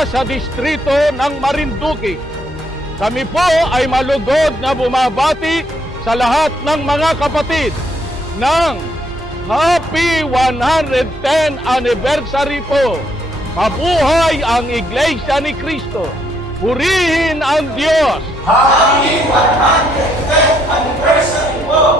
mula sa distrito ng Marinduque. Kami po ay malugod na bumabati sa lahat ng mga kapatid ng Happy 110 Anniversary po. Mabuhay ang Iglesia ni Cristo. Purihin ang Diyos. Happy 110th anniversary po!